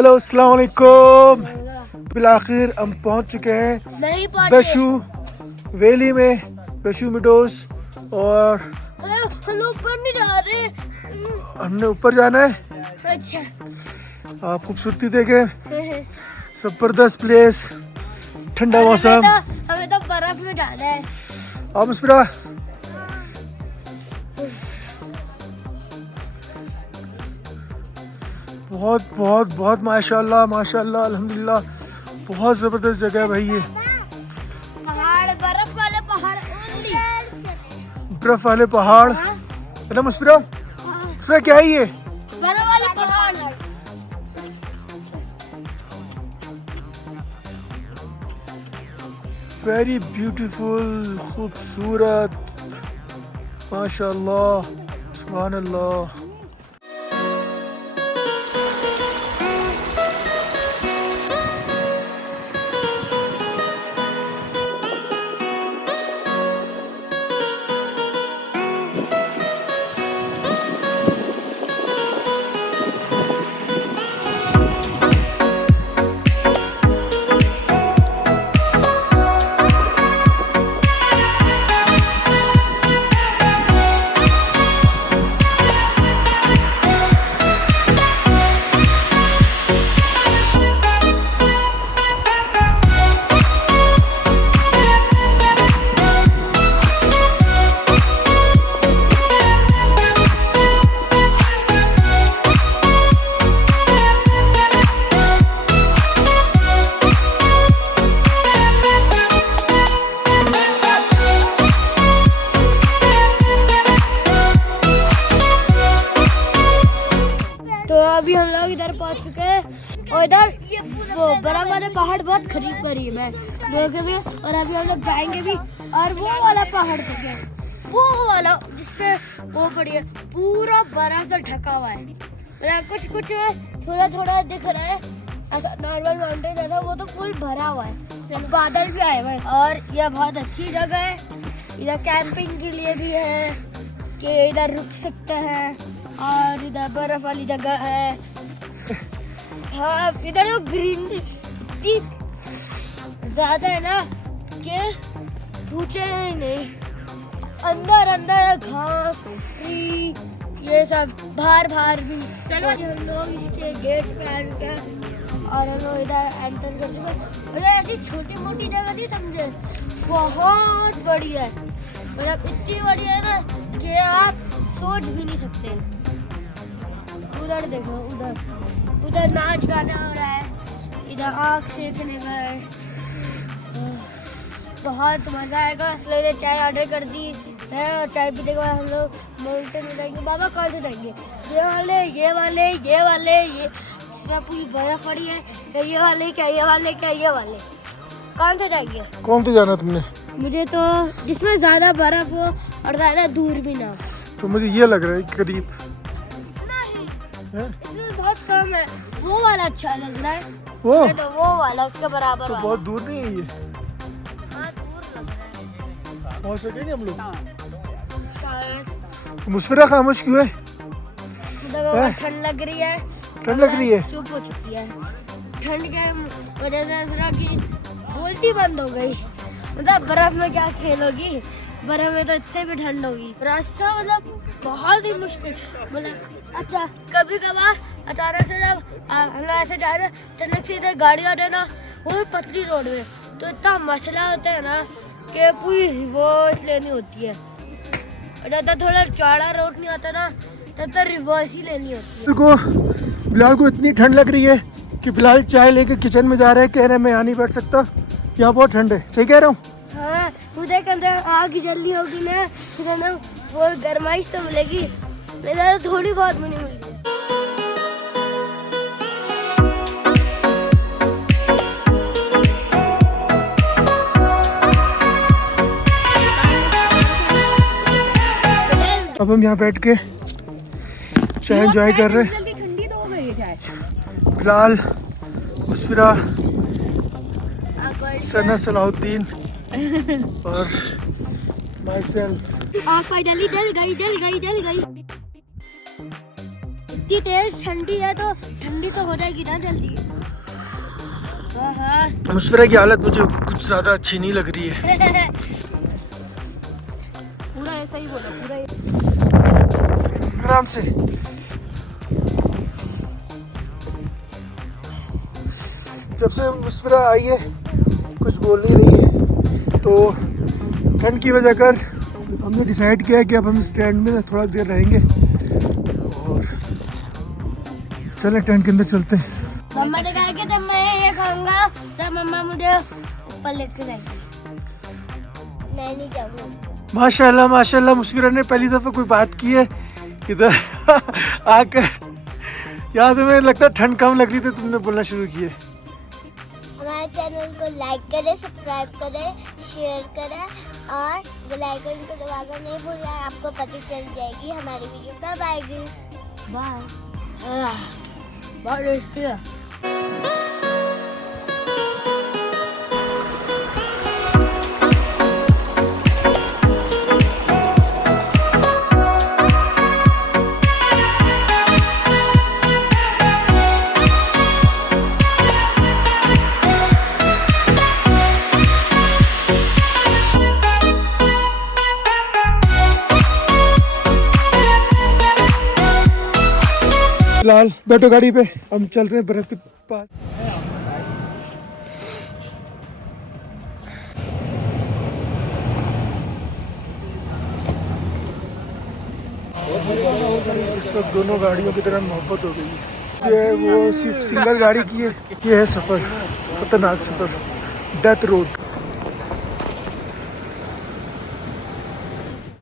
Hello अस्सलाम वालेकुम। बिलाखिर हम पहुंच चुके हैं बेशू वैली में, बेशू मिडोस। और हम ऊपर नहीं जा रहे, हमने ऊपर जाना है। अच्छा आप खूबसूरती देखें, जबरदस्त प्लेस, ठंडा मौसम। हमें तो बर्फ में जाना है। आप मुस्फिरा बहुत बहुत बहुत माशाल्लाह माशाल्लाह अल्हम्दुलिल्लाह, बहुत ज़बरदस्त जगह है भाई ये। पहाड़, बर्फ वाले पहाड़ ओनली। बर्फ वाले पहाड़ है ना मुस्फिरा? मुस्फिरा क्या है ये? बर्फ वाले पहाड़। वेरी ब्यूटीफुल, खूबसूरत, माशाल्लाह, सुभान अल्लाह। अभी हम लोग इधर पहुंच चुके हैं और इधर वो बड़ा वाला पहाड़ बहुत करीब है भी। और अभी हम लोग जाएंगे भी और वो वाला पहाड़ देखें, वो वाला जिससे वो पड़ी है, पूरा बर्फ से ढका हुआ है। कुछ कुछ थोड़ा थोड़ा दिख रहा है, ऐसा नॉर्मल माउंटेन है ना, वो तो फुल भरा हुआ है। बादल भी आए हुए हैं और यह बहुत अच्छी जगह है। इधर कैंपिंग के लिए भी है कि इधर रुक सकते हैं, और इधर बर्फ वाली जगह है। हाँ, इधर तो ग्रीनरी ज्यादा है ना कि पूछे ही नहीं। अंदर अंदर घास, ट्री, ये सब बाहर भी। चलो हम लोग इसके गेट पे आ चुके हैं और हम लोग इधर एंटर कर चुके हैं। ऐसी छोटी मोटी जगह नहीं समझे, बहुत बड़ी है, मतलब इतनी बड़ी है ना कि आप सोच भी नहीं सकते। उधर देखो, उधर नाच गाना हो रहा है, इधर आँख सेकने का है। बहुत मजा आएगा। इसलिए चाय ऑर्डर कर दी है और चाय पीने के बाद हम लोग माउंटेन में जाएंगे। बाबा कौन से जाएंगे? ये वाले इसमें पूरी बर्फ पड़ी है। क्या ये वाले कौन से जाएंगे? कौन से जाना तुमने? मुझे तो जिसमें ज्यादा बर्फ हो और ज्यादा दूर भी ना हो। तो मुझे ये लग रहा है करीब इसमें बहुत कम है। वो वाला अच्छा लग रहा है। वो तो वो वाला उसके बराबर तो वाला। बहुत दूर नहीं है ये, हाँ, दूर लग रहा है पहुंच सकेंगे हम लोग। शायद। मुस्फिरा खामोश क्यों है? उधर ठंड लग रही है। ठंड लग रही है? चुप हो चुकी है। ठंड के वजह से ऐसा कि बोलती बंद हो गई। मतलब बर्फ में क्या खेलोगी, बर्फ में तो इससे भी ठंड होगी। रास्ता मतलब बहुत ही मुश्किल, मतलब अच्छा कभी कभार अचानक से जब हम लोग ऐसे जा रहे हैं, अचानक से इधर गाड़ी आ जाए ना, वो भी पतली रोड में, तो इतना मसला होता है ना कि पूरी रिवर्स लेनी होती है। और ज़्यादा थोड़ा चौड़ा रोड नहीं आता ना, तब तो रिवर्स ही लेनी होती है। को बिलाल को इतनी ठंड लग रही है कि बिलाल चाय लेके किचन में जा रहा है, कह रहे हैं मैं यहाँ नहीं बैठ सकता, यहाँ बहुत ठंड है। सही कह रहा हूँ? हाँ, उधर के अंदर आग जल्दी होगी ना, फिर ना वो गर्माइश तो मिलेगी, इधर थोड़ी बहुत भी नहीं मिलेगी। अब हम यहाँ बैठ के चाय एंजॉय कर रहे हैं। बिलाल, मुस्फिरा, सना, सलाहुद्दीन और माई सेल्फ। फाइनली जल गई। इतनी तेज ठंडी है तो ठंडी तो हो जाएगी ना जल्दी। मुस्फिरा की हालत मुझे कुछ ज्यादा अच्छी नहीं लग रही है। पूरा ऐसा ही बोला, पूरा आराम से। जब से मुस्फिरा आई है कुछ बोल नहीं रही है, तो ठंड की वजह कर हमने डिसाइड किया कि अब हम स्टैंड में थोड़ा देर रहेंगे और चले टेंट के अंदर चलते हैं। मम्मा ने कहा कि जब मैं ये खाऊंगा तब मम्मा मुझे ऊपर लेके जाएगी। मैं नहीं जाऊंगी। माशाल्लाह माशाल्लाह, मुस्फिरा ने पहली दफा कोई बात की है इधर आकर। याद है, मुझे लगता है ठंड कम लग रही थी, तुमने बोलना शुरू किए। हमारे चैनल को लाइक करें, सब्सक्राइब करें, शेयर करें और बेल आइकन को दबाना नहीं भूलिए। आपको पता चल जाएगी हमारी वीडियो कब आएगी। बाय। बहुत टेस्टी है। फिलहाल बैठो गाड़ी पे, हम चल रहे हैं बर्फ के पास। इस वक्त दोनों गाड़ियों की तरह मोहब्बत हो गई है। ये वो सिर्फ सिंगल गाड़ी की है, ये है सफ़र, खतरनाक सफ़र, डेथ रोड।